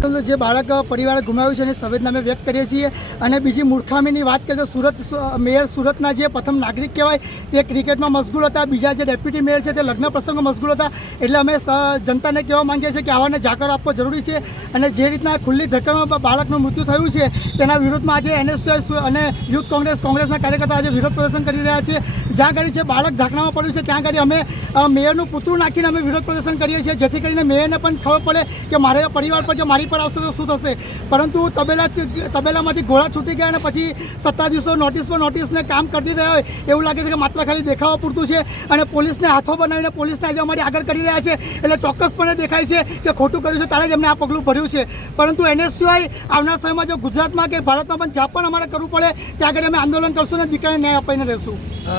જે બાળક પરિવારે ગુમાવ્યું છે એની સંવેદના અમે વ્યક્ત કરીએ છીએ અને બીજી મૂર્ખામીની વાત કરીએ તો મેયર સુરતના જે પ્રથમ નાગરિક કહેવાય તે ક્રિકેટમાં મશગુલ હતા, બીજા જે ડેપ્યુટી મેયર છે તે લગ્ન પ્રસંગમાં મશગુલ હતા. એટલે અમે જનતાને કહેવા માંગીએ છીએ કે આવાને જાગર આપવો જરૂરી છે અને જે રીતના ખુલ્લી ધક્કામાં બાળકનું મૃત્યુ થયું છે તેના વિરોધમાં આજે NSUI અને યુથ કોંગ્રેસના કાર્યકર્તા આજે વિરોધ પ્રદર્શન કરી રહ્યા છે. જ્યાં ગાડી છે બાળક ઢાંકણામાં પડ્યું છે ત્યાં ગાડી અમે મેયરનું પુતળું નાખીને અમે વિરોધ પ્રદર્શન કરીએ છીએ, જેથી કરીને મેયરને પણ ખબર પડે કે મારા પરિવાર પર જો મારી પર આવશે તો શું થશે. પરંતુ તબેલામાંથી ઘોડા છૂટી ગયા અને પછી સત્તાધીશો નોટિસને કામ કરી રહ્યા હોય એવું લાગે છે કે માત્ર ખાલી દેખાવા પૂરતું છે અને પોલીસને હાથો બનાવીને પોલીસને આજે અમારી આગળ કરી રહ્યા છે. એટલે ચોક્કસપણે દેખાય છે કે ખોટું કર્યું છે ત્યારે જ એમને આ પગલું ભર્યું છે. પરંતુ NSUI આવનાર સમયમાં જો ગુજરાતમાં કે ભારતમાં પણ જ્યાં પણ અમારે કરવું પડે ત્યાં આગળ અમે આંદોલન કરશું અને દીકરાને ન્યાય અપાઈને રહેશું.